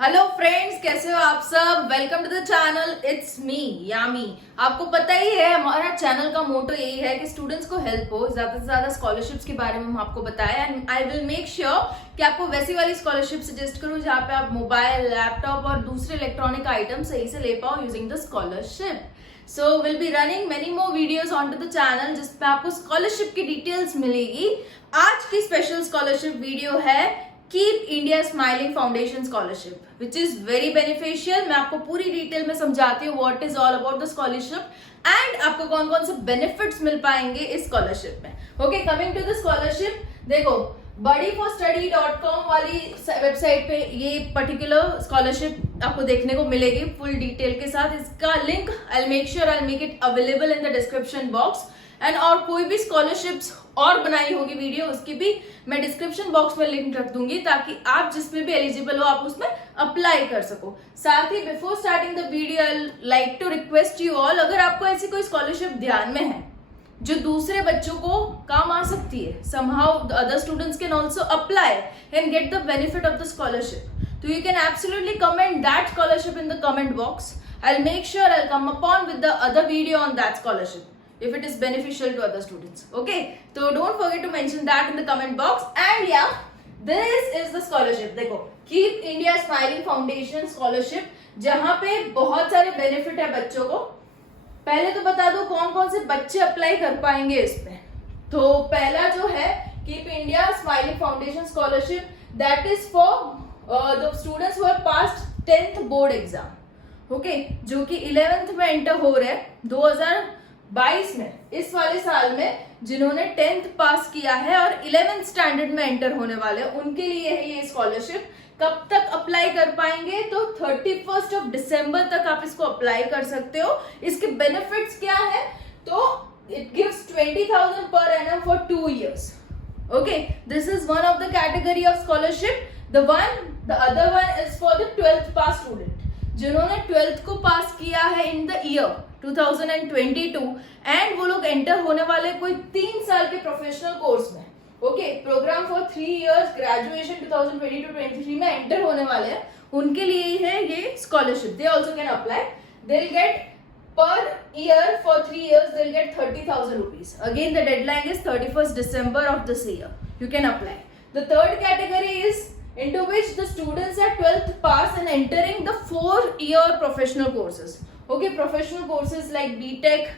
Hello friends, कैसे हो आप सब। Welcome to the channel. It's me Yami. आपको पता ही है हमारा चैनल का मोटो यही है कि स्टूडेंट्स को हेल्प हो, ज्यादा से ज्यादा स्कॉलरशिप्स के बारे में हम आपको बताएं and I will make sure कि आपको वैसी वाली स्कॉलरशिप सजेस्ट करूं जहां पे आप मोबाइल, लैपटॉप और दूसरे इलेक्ट्रॉनिक आइटम सही से ले पाओ using the scholarship. So will be running many more videos on to the channel जिसपे आपको स्कॉलरशिप की डिटेल्स मिलेगी। आज की स्पेशल स्कॉलरशिप वीडियो है keep India smiling foundation scholarship which is very beneficial. मैं आपको पूरी डिटेल में समझाती हूँ what is all about the scholarship and आपको कौन कौन से बेनिफिट्स मिल पाएंगे इस स्कॉलरशिप में। Okay, coming to the scholarship, देखो buddyforstudy.com वाली वेबसाइट पे ये पर्टिकुलर स्कॉलरशिप आपको देखने को मिलेगी फुल डिटेल के साथ। इसका link I make sure I make it available in the description box and और कोई भी स्कॉलरशिप्स और बनाई होगी वीडियो उसकी भी मैं डिस्क्रिप्शन बॉक्स में लिंक रख दूंगी ताकि आप जिसमें भी एलिजिबल हो आप उसमें अप्लाई कर सको। साथ ही before starting the video I like to request you all, अगर आपको ऐसी कोई स्कॉलरशिप ध्यान में है जो दूसरे बच्चों को काम आ सकती है, somehow the other students can also apply and get the benefit of the scholarship, so you can absolutely comment that scholarship in the comment box. I'll make sure I'll come upon with the other video on that scholarship if it is beneficial to other students. Okay, so don't forget to mention that in the comment box. And yeah, this is the scholarship. देखो, Keep India Smiling Foundation scholarship, जहाँ पे बहुत सारे benefit है बच्चों को। पहले तो बता दो कौन कौन से बच्चे अप्लाई कर पाएंगे इस पे। तो पहला जो है keep India smiling foundation scholarship, that is for the students who have passed 10th board exam. Okay, जो कि 11th में एंटर हो रहे हैं 2022 में, इस वाले साल में जिन्होंने 10th पास किया है और 11th स्टैंडर्ड में एंटर होने वाले हैं उनके लिए है ये स्कॉलरशिप। कब तक अप्लाई कर पाएंगे? तो 31st ऑफ दिसंबर तक आप इसको अप्लाई कर सकते हो। इसके बेनिफिट्स क्या है? तो इट गिव्स 20,000 पर annum for 2 years. Okay, this is one of the category of scholarship. The other one is for the 12th pass student, जिन्होंने 12th को पास किया है इन द ईयर 2022 एंड वो लोग एंटर होने वाले कोई 3 साल के प्रोफेशनल कोर्स में। Okay, programme for 3 years graduation 2022-23 में एंटर होने वाले हैं, उनके लिए ही है ये scholarship. They also can apply. They will get per year for 3 years they will get 30,000 rupees. Again the deadline is 31st December of this year. You can apply. The third category is into which the students are 12th pass and entering the 4-year professional courses. Okay, professional courses like BTech,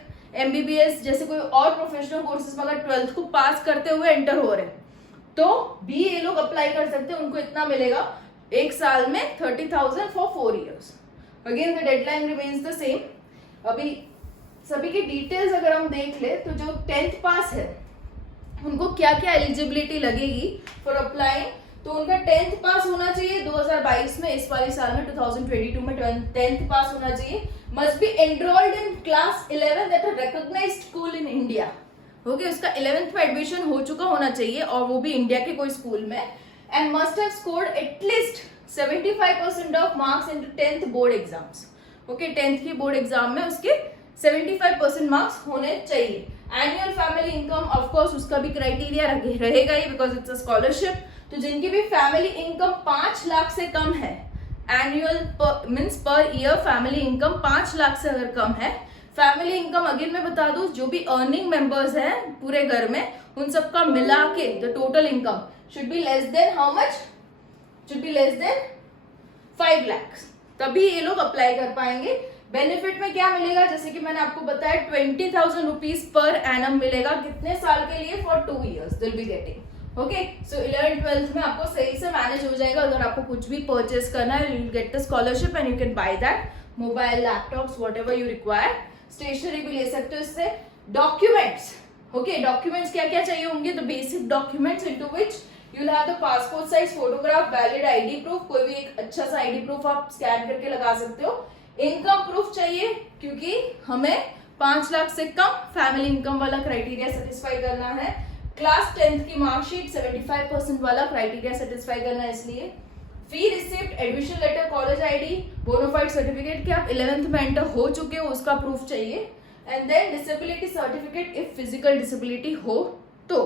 MBBS जैसे कोई और professional courses में अगर 12th को पास करते हुए enter हो रहे हैं तो भी ये लोग अप्लाई कर सकते हैं। उनको इतना मिलेगा एक साल में 30,000 for 4 years. Again the deadline remains the same. अभी सभी की डिटेल्स अगर हम देख ले तो जो 10th पास है उनको क्या क्या एलिजिबिलिटी लगेगी फॉर अप्लाइंग, तो उनका 10th पास होना चाहिए 2022 में, इस वाले साल में 2022 में 10th पास होना चाहिए। Must be enrolled in class 11 at a recognised school in India. Okay, उसका 11th में एडमिशन हो चुका होना चाहिए और वो भी इंडिया के कोई स्कूल में, and must have scored at least 75% of marks in 10th board exams. Okay, 10th की बोर्ड एग्जाम में उसके 75% मार्क्स होने चाहिए। एनुअल फैमिली इनकम ऑफकोर्स उसका भी क्राइटेरिया रहेगा ही बिकॉज इट्स अ स्कॉलरशिप। तो जिनकी भी फैमिली इनकम 5 लाख से कम है, annual means per year family income 5 lakh से अगर कम है, फैमिली इनकम अगेन मैं बता दूं जो भी अर्निंग मेंबर्स हैं पूरे घर में उन सबका मिला के the total income should be less then how much? Should be less than 5 lakhs, तभी ये लोग अप्लाई कर पाएंगे। बेनिफिट में क्या मिलेगा? जैसे कि मैंने आपको बताया 20,000 rupees पर एनम मिलेगा। कितने साल के लिए? फॉर 2 years दिल be getting. Okay, so 11th-12th में आपको सही से मैनेज हो जाएगा। अगर आपको कुछ भी परचेस करना है you get the scholarship and you can buy that. Mobile, laptops, whatever you require. Stationery भी ले सकते हो इससे। डॉक्यूमेंट्स, ओके, डॉक्यूमेंट्स क्या क्या चाहिए होंगे? तो basic documents into which you will have the passport size photograph, valid ID proof, कोई भी एक अच्छा सा आईडी प्रूफ आप स्कैन करके लगा सकते हो। इनकम प्रूफ चाहिए क्योंकि हमें 5 लाख से कम फैमिली इनकम वाला क्राइटेरिया सेटिस्फाई करना है। क्लास 10th की मार्कशीट 75% वाला क्राइटेरिया सेटिस्फाई करना है, इसलिए fee receipt, admission letter, college ID, bonafide certificate कि आप 11th में एंटर हो चुके हो उसका प्रूफ चाहिए, and then disability certificate if physical disability हो तो।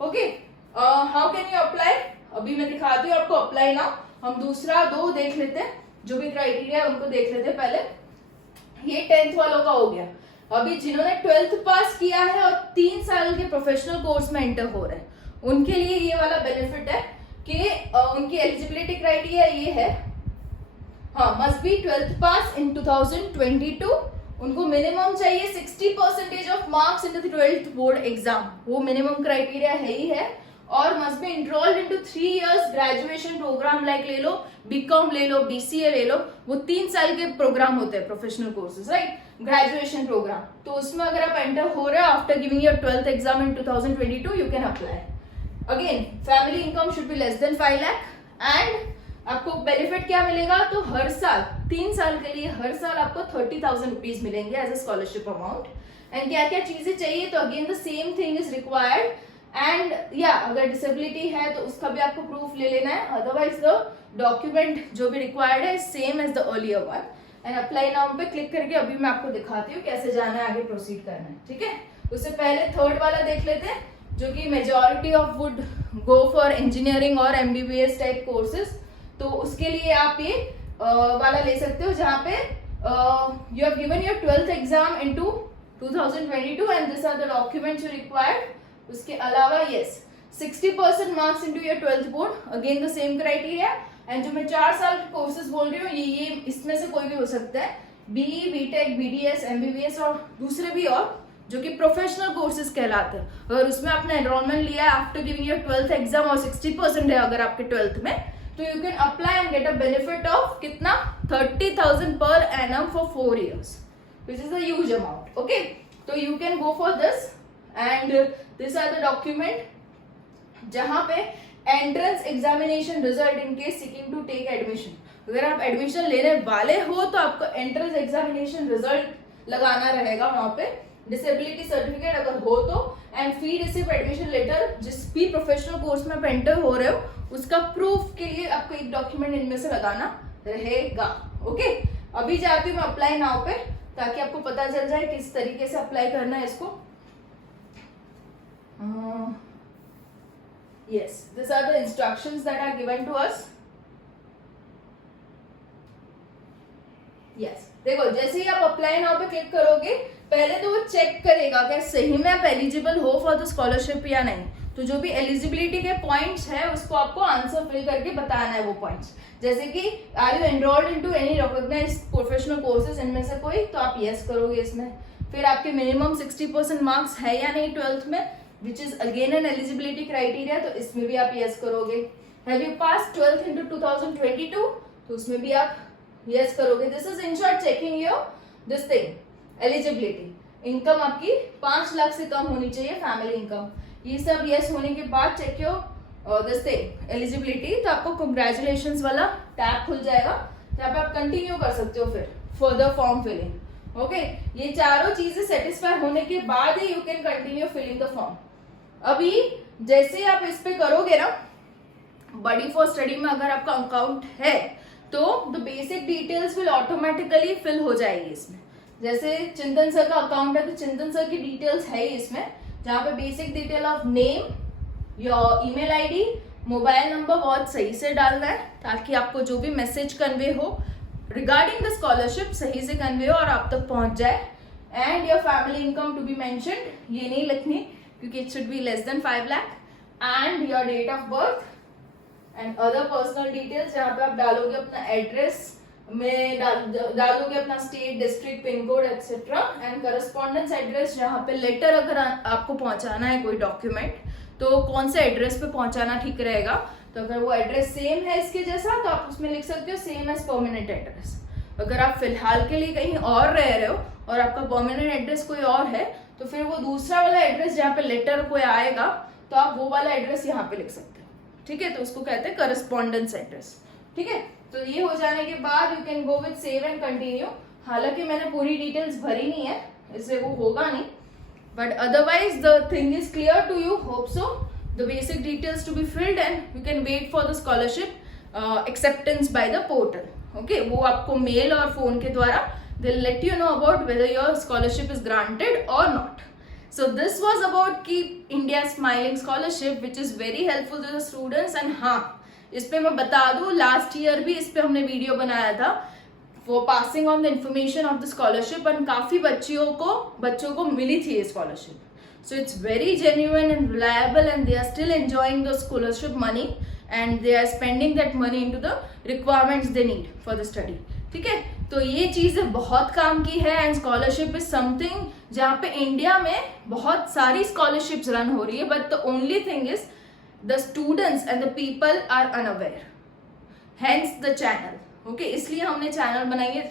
Okay, how can you apply? अभी मैं दिखाती हूँ आपको अप्लाई नाउ। हम दूसरा 2 देख लेते हैं, जो भी क्राइटेरिया उनको देख लेते हैं पहले। ये 10th वालों का हो गया। अभी जिन्होंने 12th पास किया है और 3 साल के प्रोफेशनल कोर्स में एंटर हो रहे हैं, उनके लिए ये वाला बेनिफिट है कि उनकी एलिजिबिलिटी क्राइटेरिया ये है, हाँ, मस्ट बी 12th पास इन 2022। उनको मिनिमम चाहिए 60% of marks in the 12th board exam, वो मिनिमम क्राइटेरिया है ही है। और must be enrolled into 3 years graduation programme, like ले लो बीकॉम ले लो BCA ले लो, वो 3 साल के प्रोग्राम होते हैं professional courses, right, graduation programme. तो उसमें अगर आप एंटर हो रहे हो after giving your 12th exam in 2022, you can apply. Again family income should be less than 5 lakh. And आपको बेनिफिट क्या मिलेगा, तो हर साल 3 साल के लिए हर साल आपको 30,000 रुपीज मिलेंगे as a scholarship amount. And क्या क्या चीजें चाहिए, तो again the same thing is required. And या अगर डिसेबिलिटी है तो उसका भी आपको प्रूफ ले लेना है, अदरवाइज द डॉक्यूमेंट जो भी रिक्वायर्ड है same as the earlier one. And apply now पे क्लिक करके अभी मैं आपको दिखाती हूँ कैसे जाना है, आगे प्रोसीड करना है, ठीक है। उससे पहले 3rd वाला देख लेते हैं, जो कि majority of would go for engineering और MBBS टाइप कोर्सेज। तो उसके लिए आप ये वाला ले सकते हो, जहाँ पे you have given your 12th exam into 2022 and this are the documents you required. उसके अलावा yes 60% marks into your 12th board, again the same criteria. And जो मैं 4 साल के कोर्सेज बोल रही हूँ, ये इसमें से कोई भी हो सकता है, BE, BTech, BDS, MBBS और दूसरे भी, और जो कि प्रोफेशनल कोर्सेज कहलाते हैं। अगर उसमें आपने एनरोलमेंट लिया है after giving your 12th exam और 60% है अगर आपके 12th में, तो you can apply and get a benefit of कितना, 30,000 per annum for 4 years, which is a huge amount. Okay, तो you can go for this and this are the document, जहां पे entrance examination result in case seeking to take admission. अगर आप admission लेने वाले हो तो आपको एंट्रेंस एग्जामिनेशन रिजल्ट लगाना रहेगा वहां पे, डिसेबिलिटी सर्टिफिकेट अगर हो तो, and fee receipt, admission letter, जिस भी प्रोफेशनल कोर्स में आप एंटर हो रहे हो उसका प्रूफ के लिए आपको एक डॉक्यूमेंट इनमें से लगाना रहेगा। ओके, अभी जाती हूँ मैं अप्लाई नाउ पे, ताकि आपको पता चल जाए किस तरीके से अप्लाई करना है इसको। Yes, these are the instructions that are given to us. Yes, देखो जैसे ही आप अप्लाई नाउ पे क्लिक करोगे, पहले तो वो चेक करेगा कि सही में आप एलिजिबल हो फॉर द स्कॉलरशिप या नहीं। तो जो भी एलिजिबिलिटी के पॉइंट्स है उसको आपको आंसर फिल करके बताना है वो पॉइंट्स, जैसे कि are you enrolled into any recognised professional courses, इनमें से कोई, तो आप यस करोगे इसमें। फिर आपके मिनिमम 60% मार्क्स है या नहीं 12th में, which is again an eligibility criteria, तो इसमें भी आप यस करोगे। Have you pass 12th into 2022, तो उसमें भी आप यस करोगे। This is in short checking your this thing eligibility. Income आपकी 5 लाख से कम होनी चाहिए, फैमिली इनकम। ये सब यस होने के बाद check your this thing eligibility, तो आपको कंग्रेचुलेशंस वाला टैब खुल जाएगा, जहाँ पे आप कंटिन्यू कर सकते हो फिर फर्दर फॉर्म फिलिंग। ओके, ये चारों चीजें सेटिस्फाई होने के बाद ही you can continue filling the form. अभी जैसे आप इस पे करोगे ना, बडी फॉर स्टडी में अगर आपका अकाउंट है तो the basic details will automatically fill हो जाएगी इसमें। जैसे चिंतन सर का अकाउंट है तो चिंतन सर की डिटेल्स है ही इसमें, जहाँ पे basic detail of name, your email ID, mobile number बहुत सही से डालना है, ताकि आपको जो भी मैसेज कन्वे हो रिगार्डिंग द स्कॉलरशिप सही से कन्वे हो और आप तक पहुंच जाए। And your family income to be mentioned, ये नहीं लिखनी क्योंकि it should be less than 5 lakh, and your date of birth and other personal details, जहाँ पे आप डालोगे अपना एड्रेस में डालोगे अपना state, district, pin code etcetera, and correspondence address, जहाँ पे लेटर अगर आपको पहुंचाना है कोई डॉक्यूमेंट तो कौन से एड्रेस पे पहुंचाना ठीक रहेगा। तो अगर वो एड्रेस सेम है इसके जैसा तो आप उसमें लिख सकते हो सेम एज परमानेंट एड्रेस। अगर आप फिलहाल के लिए कहीं और रह रहे हो और आपका परमानेंट एड्रेस कोई और है तो फिर वो दूसरा वाला एड्रेस जहाँ पे लेटर कोई आएगा तो आप वो वाला एड्रेस यहाँ पे लिख सकते हो, ठीक है। तो उसको कहते हैं करस्पॉन्डेंस एड्रेस, ठीक है। तो ये हो जाने के बाद you can go with save and continue. हालांकि मैंने पूरी डिटेल्स भरी नहीं है इसलिए वो होगा नहीं, but otherwise the thing is clear to you, hope so. The basic details to be filled and you can wait for the scholarship acceptance by the portal. Okay, वो आपको मेल और फोन के द्वारा they'll let you know about whether your scholarship is granted or not. So this was about Keep India Smiling Scholarship, which is very helpful to the students. And हाँ, इस पे मैं बता दूं, लास्ट ईयर भी इस पे हमने वीडियो बनाया था वो passing on the information of the scholarship, और काफी बच्चों को मिली थी ये scholarship. So it's very genuine and reliable, and they are still enjoying the scholarship money, and they are spending that money into the requirements they need for the study. ठीक है, तो ये चीजें बहुत काम की है. एंड स्कॉलरशिप इज समथिंग जहाँ पे इंडिया में बहुत सारी स्कॉलरशिप्स रन हो रही है, but the only thing is the students and the people are unaware, hence the channel. Okay, इसलिए हमने चैनल बनाई है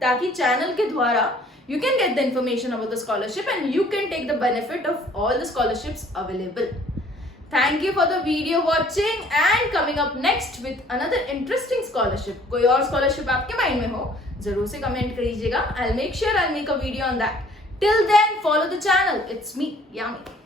ताकि चैनल के द्वारा you can get the information about the scholarship and you can take the benefit of all the scholarships available. Thank you for the video watching, and coming up next with another interesting scholarship. कोई और scholarship आपके mind में हो जरूर से comment करिएगा. I'll make sure I'll make a video on that. Till then, follow the channel. It's me, Yami.